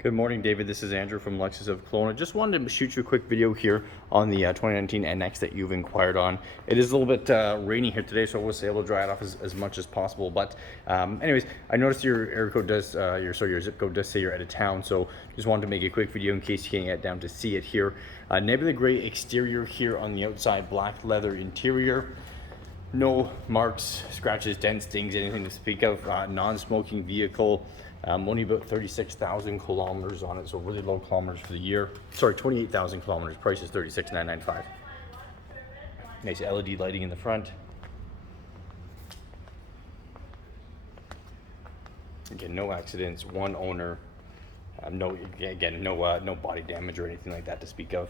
Good morning, David. This is Andrew from Lexus of Kelowna. Just wanted to shoot you a quick video here on the 2019 NX that you've inquired on. It is a little bit rainy here today, so I was able to dry it off as much as possible. But anyways, I noticed your area code does, your zip code does say you're out of town, so just wanted to make a quick video in case you can't get down to see it here. Nebula Grey exterior here on the outside, black leather interior. No marks, scratches, dents, dings, anything to speak of. Non-smoking vehicle. Only about 36,000 kilometers on it, so really low kilometers for the year. Sorry, 28,000 kilometers. Price is $36,995. Nice LED lighting in the front. Again, no accidents, one owner. No body damage or anything like that to speak of.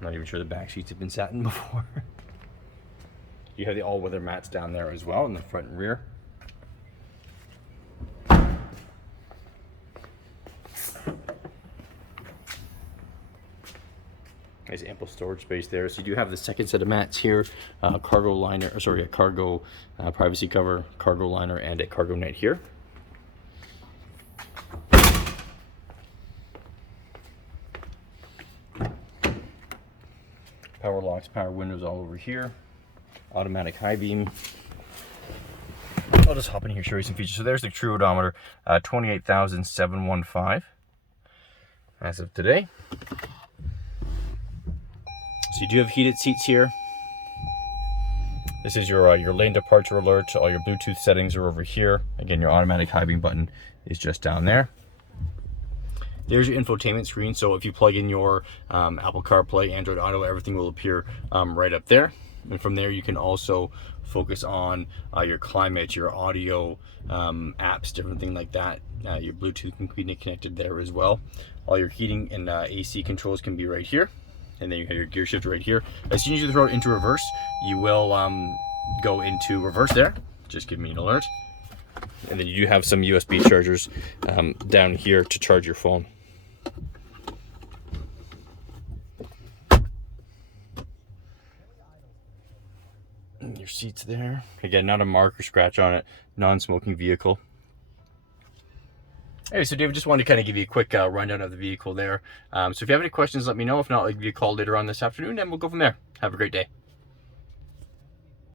Not even sure the back seats have been satin before. You have the all-weather mats down there as well in the front and rear. Nice ample storage space there. So you do have the second set of mats here, cargo liner, or sorry, a cargo privacy cover, cargo liner, and a cargo net here. Power locks, power windows all over here. Automatic high beam. I'll just hop in here, show you some features. So there's the true odometer, 28,715 as of today. So you do have heated seats here. This is your lane departure alert. All your Bluetooth settings are over here. Again, your automatic high beam button is just down there. There's your infotainment screen. So if you plug in your Apple CarPlay, Android Auto, everything will appear right up there. And from there, you can also focus on your climate, your audio, apps, different things like that. Your Bluetooth can be connected there as well. All your heating and AC controls can be right here. And then you have your gear shifter right here. As soon as you throw it into reverse, you will go into reverse there. Just give me an alert. And then you do have some USB chargers down here to charge your phone. Your seats there. Again, not a mark or scratch on it. Non-smoking vehicle. Hey, so David, just wanted to kind of give you a quick rundown of the vehicle there. So if you have any questions, let me know. If not, I'll give you a call later on this afternoon and we'll go from there. Have a great day.